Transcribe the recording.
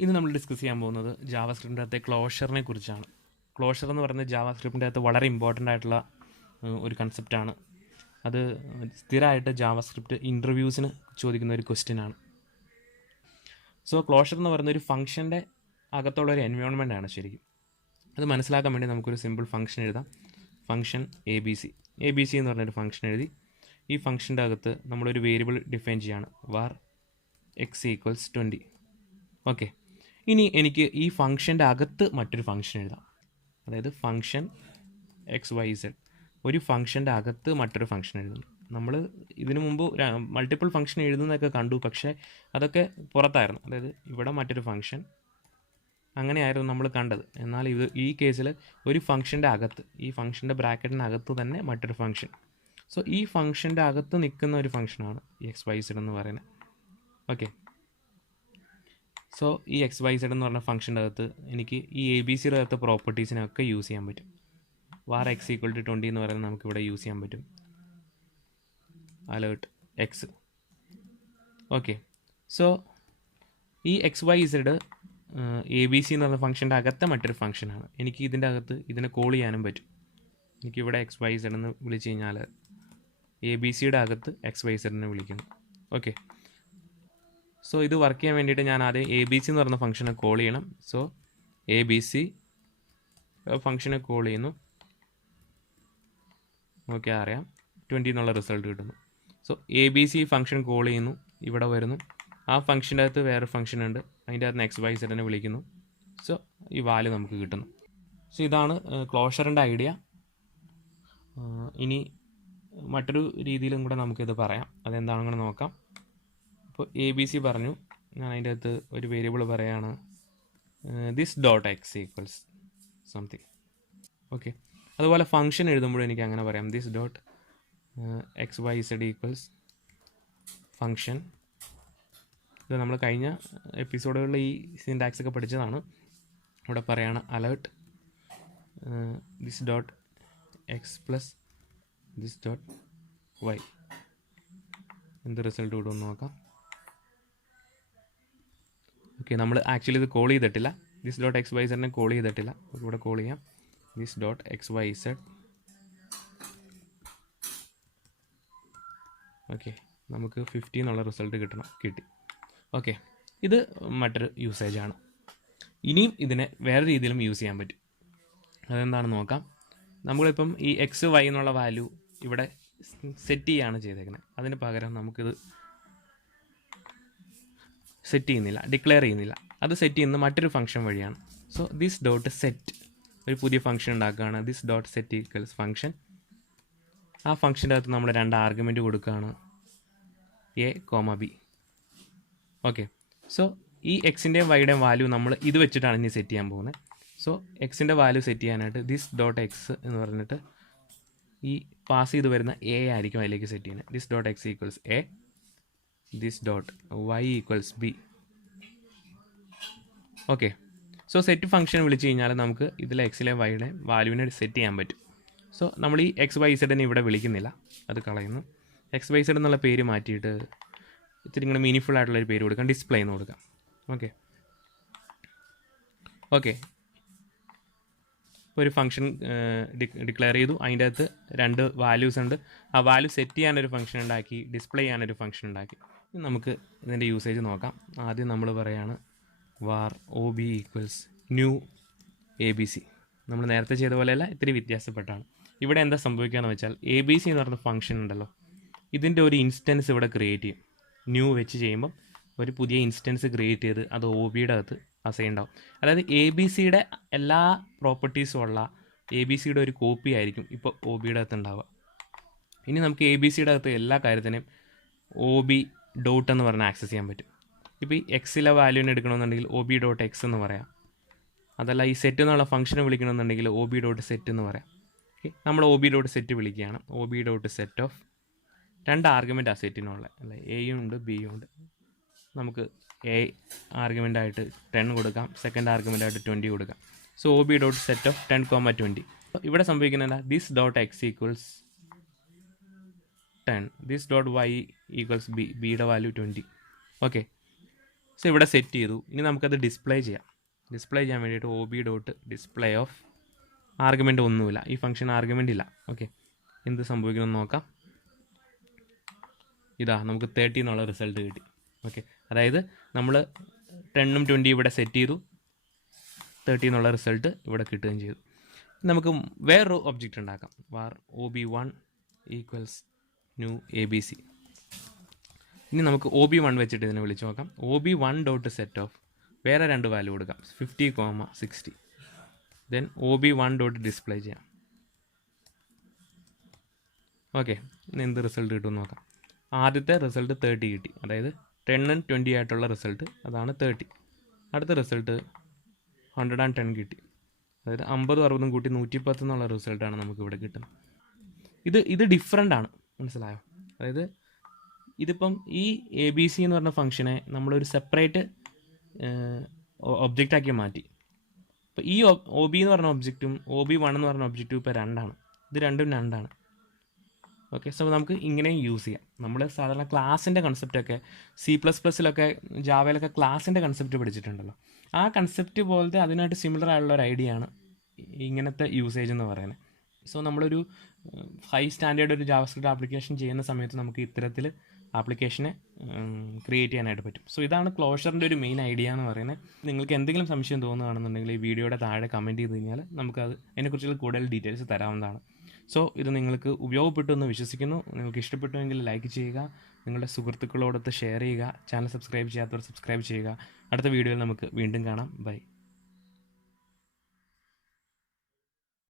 ഇന്ന് നമ്മൾ ഡിസ്കസ് ചെയ്യാൻ പോകുന്നത് ജാവാസ്ക്രിപ്റ്റിൻ്റെ അകത്തെ ക്ലോഷറിനെ കുറിച്ചാണ്. ക്ലോഷർ എന്ന് പറയുന്നത് ജാവാസ്ക്രിപ്റ്റിൻ്റെ അകത്ത് വളരെ ഇമ്പോർട്ടൻ്റ് ആയിട്ടുള്ള ഒരു കൺസെപ്റ്റാണ്. അത് സ്ഥിരമായിട്ട് ജാവാസ്ക്രിപ്റ്റ് ഇൻ്റർവ്യൂസിന് ചോദിക്കുന്ന ഒരു ക്വസ്റ്റ്യൻ ആണ്. സോ ക്ലോഷർ എന്ന് പറയുന്ന ഒരു ഫംഗ്ഷൻ്റെ അകത്തുള്ള ഒരു എൻവയോൺമെൻ്റ് ആണ് ശരിക്കും. അത് മനസ്സിലാക്കാൻ വേണ്ടി നമുക്കൊരു സിമ്പിൾ ഫംഗ്ഷൻ എഴുതാം. ഫംഗ്ഷൻ എ ബി സി എന്ന് പറഞ്ഞൊരു ഫംഗ്ഷൻ എഴുതി ഈ ഫംഗ്ഷൻ്റെ അകത്ത് നമ്മളൊരു വേരിയബിൾ ഡിഫൈൻ ചെയ്യാണ്, വാർ എക്സ് ഈക്വൽസ് 20. ഓക്കെ, ഇനി എനിക്ക് ഈ ഫംഗ്ഷൻ്റെ അകത്ത് മറ്റൊരു ഫംഗ്ഷൻ എഴുതാം. അതായത് ഫംഗ്ഷൻ എക്സ് വൈ സെഡ്, ഒരു ഫംഗ്ഷൻ്റെ അകത്ത് മറ്റൊരു ഫംഗ്ഷൻ എഴുതുന്നു. നമ്മൾ ഇതിനു മുമ്പ് മൾട്ടിപ്പിൾ ഫംഗ്ഷൻ എഴുതുന്നതൊക്കെ കണ്ടു, പക്ഷേ അതൊക്കെ പുറത്തായിരുന്നു. അതായത് ഇവിടെ മറ്റൊരു ഫംഗ്ഷൻ, അങ്ങനെയായിരുന്നു നമ്മൾ കണ്ടത്. എന്നാൽ ഈ കേസിൽ ഒരു ഫംഗ്ഷൻ്റെ അകത്ത്, ഈ ഫംഗ്ഷൻ്റെ ബ്രാക്കറ്റിനകത്ത് തന്നെ മറ്റൊരു ഫംഗ്ഷൻ. സോ ഈ ഫംഗ്ഷൻ്റെ അകത്ത് നിൽക്കുന്ന ഒരു ഫംഗ്ഷനാണ് എക്സ് വൈ സെഡ് എന്ന് പറയുന്നത്. ഓക്കെ, സോ ഈ എക്സ് വൈ സെഡ് എന്ന് പറഞ്ഞ ഫംഗ്ഷൻ്റെ അകത്ത് എനിക്ക് ഈ എ ബി സിയുടെ അകത്ത് പ്രോപ്പർട്ടീസിനൊക്കെ യൂസ് ചെയ്യാൻ പറ്റും. വാർ എക്സ് ഈക്വൽ ടു 20 എന്ന് പറയുന്നത് നമുക്കിവിടെ യൂസ് ചെയ്യാൻ പറ്റും. Alert x. ഓക്കെ, സോ ഈ x Y z a B c എന്ന് പറഞ്ഞ ഫംഗ്ഷൻ്റെ അകത്തെ മറ്റൊരു ഫംഗ്ഷനാണ്. എനിക്ക് ഇതിൻ്റെ അകത്ത് ഇതിനെ കോൾ ചെയ്യാനും പറ്റും. എനിക്കിവിടെ എക്സ് വൈ സെഡ് എന്ന് വിളിച്ച് കഴിഞ്ഞാൽ എ ബി സിയുടെ അകത്ത് എക്സ് വൈ സെഡിനെ വിളിക്കുന്നു. ഓക്കെ, സോ ഇത് വർക്ക് ചെയ്യാൻ വേണ്ടിയിട്ട് ഞാൻ ആദ്യം എ ബി സി എന്ന് പറയുന്ന ഫംഗ്ഷനെ കോൾ ചെയ്യണം. സോ എ ബി സി ഫംഗ്ഷനെ കോൾ ചെയ്യുന്നു. ഓക്കെ, അറിയാം 20 എന്നുള്ള റിസൾട്ട് കിട്ടുന്നു. So A B C function call ചെയ്യുന്നു, ഇവിടെ വരുന്നു. ആ ഫംഗ്ഷൻ്റെ അകത്ത് വേറെ ഫംഗ്ഷൻ ഉണ്ട്, അതിൻ്റെ അകത്ത് എക്സ് വൈ സെഡിനെ വിളിക്കുന്നു. സോ ഈ വാല്യൂ നമുക്ക് കിട്ടുന്നു. സോ ഇതാണ് ക്ലോഷറിൻ്റെ ഐഡിയ. ഇനി മറ്റൊരു രീതിയിലും കൂടെ നമുക്കിത് പറയാം, അതെന്താണെന്ന് നോക്കാം. ഇപ്പോൾ എ ബി സി പറഞ്ഞു, ഞാൻ അതിൻ്റെ അകത്ത് ഒരു വേരിയബിൾ പറയുകയാണ്, this dot x equals something. Okay, അതുപോലെ ഫംഗ്ഷൻ എഴുതുമ്പോഴും എനിക്ക് അങ്ങനെ പറയാം, this dot X Y z equals function. ഇത് നമ്മൾ കഴിഞ്ഞ എപ്പിസോഡുകളിൽ ഈ സിൻടാക്സ് ഒക്കെ പഠിച്ചതാണ്. ഇവിടെ പറയുകയാണ് alert this dot X plus this dot Y. എന്ത് റിസൾട്ട് കിട്ടുമെന്ന് നോക്കാം. ഓക്കെ, നമ്മൾ ആക്ച്വലി ഇത് കോൾ ചെയ്തിട്ടില്ല, ദിസ് ഡോട്ട് എക്സ് വൈ സെഡിനെ കോൾ ചെയ്തിട്ടില്ല. ഇവിടെ കോൾ ചെയ്യാം this dot X Y Z. Okay, നമുക്ക് 50 എന്നുള്ള റിസൾട്ട് കിട്ടി. ഓക്കെ, ഇത് മറ്റൊരു യൂസേജാണ്. ഇനിയും ഇതിനെ വേറെ രീതിയിലും യൂസ് ചെയ്യാൻ പറ്റും. അതെന്താണെന്ന് നോക്കാം. നമ്മളിപ്പം ഈ എക്സ് വൈ എന്നുള്ള വാല്യൂ ഇവിടെ സെറ്റ് ചെയ്യുകയാണ് ചെയ്തേക്കുന്നത്. അതിന് പകരം നമുക്കിത് സെറ്റ് ചെയ്യുന്നില്ല, ഡിക്ലെയർ ചെയ്യുന്നില്ല. അത് സെറ്റ് ചെയ്യുന്നത് മറ്റൊരു ഫംഗ്ഷൻ വഴിയാണ്. സോ ദിസ് ഡോട്ട് സെറ്റ്, ഒരു പുതിയ ഫംഗ്ഷൻ ഉണ്ടാക്കുകയാണ്, this dot set equals function. ആ ഫംഗ്ഷൻ്റെ അകത്ത് നമ്മൾ 2 ആർഗ്യുമെൻറ്റ് കൊടുക്കുകയാണ്, A comma B. Okay, so ഈ എക്സിൻ്റെയും വൈയുടെയും വാല്യൂ നമ്മൾ ഇത് വെച്ചിട്ടാണ് ഇനി സെറ്റ് ചെയ്യാൻ പോകുന്നത്. സോ എക്സിൻ്റെ വാല്യൂ സെറ്റ് ചെയ്യാനായിട്ട് ദിസ് ഡോട്ട് എക്സ് എന്ന് പറഞ്ഞിട്ട് ഈ പാസ് ചെയ്ത് വരുന്ന എ ആയിരിക്കും അതിലേക്ക് സെറ്റ് ചെയ്യുന്നത്. This dot x equals a, this dot y equals b. Okay, so set function വിളിച്ച് കഴിഞ്ഞാൽ നമുക്ക് ഇതിലെ എക്സിലെ വൈയുടെ വാല്യൂവിനെ സെറ്റ് ചെയ്യാൻ പറ്റും. സോ നമ്മൾ ഈ എക്സ് വൈ സെഡിനെ ഇവിടെ വിളിക്കുന്നില്ല, അത് കളയുന്നു. എക്സ് വൈ സെഡ് എന്നുള്ള പേര് മാറ്റിയിട്ട് ഇത്തിരി ഇങ്ങനെ മീനിങ് ഫുൾ ആയിട്ടുള്ളൊരു പേര് കൊടുക്കാം, ഡിസ്പ്ലേ എന്ന് കൊടുക്കാം. ഓക്കെ, ഒരു ഫംഗ്ഷൻ ഡിക്ലെയർ ചെയ്തു, അതിൻ്റെ അകത്ത് 2 വാല്യൂസ് ഉണ്ട്. ആ വാല്യൂ സെറ്റ് ചെയ്യാനൊരു ഫംഗ്ഷൻ ഉണ്ടാക്കി, ഡിസ്പ്ലേ ചെയ്യാനൊരു ഫംഗ്ഷൻ ഉണ്ടാക്കി. നമുക്ക് ഇതിൻ്റെ യൂസേജ് നോക്കാം. ആദ്യം നമ്മൾ പറയുകയാണ് var O B equals new A B C. നമ്മൾ നേരത്തെ ചെയ്ത പോലെയല്ല, ഇത്തിരി വ്യത്യാസപ്പെട്ടാണ്. ഇവിടെ എന്താ സംഭവിക്കുകയെന്ന് വെച്ചാൽ എ ബി സി എന്ന് പറഞ്ഞ ഫംഗ്ഷൻ ഉണ്ടല്ലോ, ഇതിൻ്റെ ഒരു ഇൻസ്റ്റൻസ് ഇവിടെ ക്രിയേറ്റ് ചെയ്യും. ന്യൂ വെച്ച് ചെയ്യുമ്പം ഒരു പുതിയ ഇൻസ്റ്റൻസ് ക്രിയേറ്റ് ചെയ്ത് അത് ഒ ബിയുടെ അകത്ത് അസൈൻ ഉണ്ടാവും. അതായത് എ ബി സിയുടെ എല്ലാ പ്രോപ്പർട്ടീസും ഉള്ള എ ബി സിയുടെ ഒരു കോപ്പി ആയിരിക്കും ഇപ്പോൾ ഒ ബിയുടെ അകത്ത് ഉണ്ടാവുക. ഇനി നമുക്ക് എ ബി സിയുടെ അകത്ത് എല്ലാ കാര്യത്തിനും ഒ ബി ഡോട്ട് എന്ന് പറഞ്ഞാൽ ആക്സസ് ചെയ്യാൻ പറ്റും. ഇപ്പോൾ ഈ എക്സിലെ വാല്യൂവിനെ എടുക്കണമെന്നുണ്ടെങ്കിൽ ഒ ബി ഡോട്ട് എക്സ് എന്ന് പറയാം. അതല്ല ഈ സെറ്റ് എന്നുള്ള ഫംഗ്ഷനെ വിളിക്കണമെന്നുണ്ടെങ്കിൽ ഒ ബി ഡോട്ട് സെറ്റ് എന്ന് പറയാം. ഓക്കെ, നമ്മൾ ഒ ബി ഡോട്ട് സെറ്റ് വിളിക്കുകയാണ്. O b dot set of 2 argument ആ സെറ്റിനുള്ള, അല്ലെ എയും ഉണ്ട് ബിയും ഉണ്ട്. നമുക്ക് എ ആർഗ്യുമെൻ്റായിട്ട് 10 കൊടുക്കാം, സെക്കൻഡ് ആർഗ്യുമെൻ്റായിട്ട് 20 കൊടുക്കാം. So o b dot set of 10,20. ഇവിടെ സംഭവിക്കുന്നത് എന്താ, this dot x equals 10, this dot y equals b, ബിയുടെ വാല്യൂ 20. ഓക്കെ, സോ ഇവിടെ സെറ്റ് ചെയ്തു. ഇനി നമുക്കത് ഡിസ്പ്ലേ ചെയ്യാം. ഡിസ്പ്ലേ ചെയ്യാൻ വേണ്ടിയിട്ട് OB.display ഓഫ് ആർഗ്യുമെൻ്റ് ഒന്നുമില്ല, ഈ ഫംഗ്ഷൻ ആർഗ്യുമെൻ്റ് ഇല്ല. ഓക്കെ, എന്ത് സംഭവിക്കണമെന്ന് നോക്കാം. ഇതാ നമുക്ക് 30 എന്നുള്ള റിസൾട്ട് കിട്ടി. ഓക്കെ, അതായത് നമ്മൾ 10ഉം 20 ഇവിടെ സെറ്റ് ചെയ്തു, 30 എന്നുള്ള റിസൾട്ട് ഇവിടെ കിട്ടുകയും ചെയ്തു. നമുക്ക് വേറൊരു ഒബ്ജക്റ്റ് ഉണ്ടാക്കാം. var OB1 equals new ABC. ഇനി നമുക്ക് OB1 വെച്ചിട്ട് ഇതിനെ വിളിച്ച് നോക്കാം. OB1.set ഓഫ് വേറെ 2 വാല്യൂ കൊടുക്കാം, 50, 60. ദെൻ OB1.display ചെയ്യാം. ഓക്കെ, ഇനി എന്ത് റിസൾട്ട് കിട്ടുമെന്ന് നോക്കാം. ആദ്യത്തെ റിസൾട്ട് 30 കിട്ടി, അതായത് 10ഉം 20 ആയിട്ടുള്ള റിസൾട്ട് അതാണ് 30. അടുത്ത റിസൾട്ട് 110 കിട്ടി, അതായത് 50, 60 കൂട്ടി 110 എന്നുള്ള റിസൾട്ടാണ് നമുക്കിവിടെ കിട്ടുന്നത്. ഇത് ഡിഫറെൻ്റ് ആണ്, മനസ്സിലായോ? അതായത് ഇതിപ്പം ഈ ABC എന്ന് പറഞ്ഞ ഫംഗ്ഷനെ നമ്മളൊരു സെപ്പറേറ്റ് ഒബ്ജക്റ്റാക്കി മാറ്റി. അപ്പോൾ ഈ OB എന്ന് പറഞ്ഞ ഒബ്ജക്റ്റും OB1 എന്ന് പറഞ്ഞ ഒബ്ജക്റ്റും ഇപ്പോൾ രണ്ടാണ്. ഇത് രണ്ടും രണ്ടാണ്. ഓക്കെ, സോ നമുക്ക് ഇങ്ങനെയും യൂസ് ചെയ്യാം. നമ്മൾ സാധാരണ ക്ലാസിൻ്റെ കൺസെപ്റ്റൊക്കെ C++ലൊക്കെ ജാവയിലൊക്കെ ക്ലാസിൻ്റെ കൺസെപ്റ്റ് പഠിച്ചിട്ടുണ്ടല്ലോ. ആ കൺസെപ്റ്റ് പോലത്തെ അതിനായിട്ട് സിമിലർ ആയിട്ടുള്ള ഒരു ഐഡിയ ആണ് ഇങ്ങനത്തെ യൂസേജ് എന്ന് പറയുന്നത്. സോ നമ്മളൊരു ഹൈ സ്റ്റാൻഡേർഡ് ഒരു ജാവാസ്ക്രിപ്റ്റ് ആപ്ലിക്കേഷൻ ചെയ്യുന്ന സമയത്ത് നമുക്ക് ഇത്തരത്തിൽ ആപ്ലിക്കേഷനെ ക്രിയേറ്റ് ചെയ്യാനായിട്ട് പറ്റും. സോ ഇതാണ് ക്ലോഷറിൻ്റെ ഒരു മെയിൻ ഐഡിയ എന്ന് പറയുന്നത്. നിങ്ങൾക്ക് എന്തെങ്കിലും സംശയം തോന്നുകയാണെന്നുണ്ടെങ്കിൽ ഈ വീഡിയോയുടെ താഴെ കമൻറ്റ് ചെയ്ത് കഴിഞ്ഞാൽ നമുക്കത് അതിനെക്കുറിച്ചുള്ള കൂടുതൽ ഡീറ്റെയിൽസ് തരാവുന്നതാണ്. സോ ഇത് നിങ്ങൾക്ക് ഉപയോഗപ്പെട്ടു എന്ന് വിശ്വസിക്കുന്നു. നിങ്ങൾക്ക് ഇഷ്ടപ്പെട്ടുവെങ്കിൽ ലൈക്ക് ചെയ്യുക, നിങ്ങളുടെ സുഹൃത്തുക്കളോടൊത്ത് ഷെയർ ചെയ്യുക, ചാനൽ സബ്സ്ക്രൈബ് ചെയ്യാത്തവർ സബ്സ്ക്രൈബ് ചെയ്യുക. അടുത്ത വീഡിയോയിൽ നമുക്ക് വീണ്ടും കാണാം. ബൈ.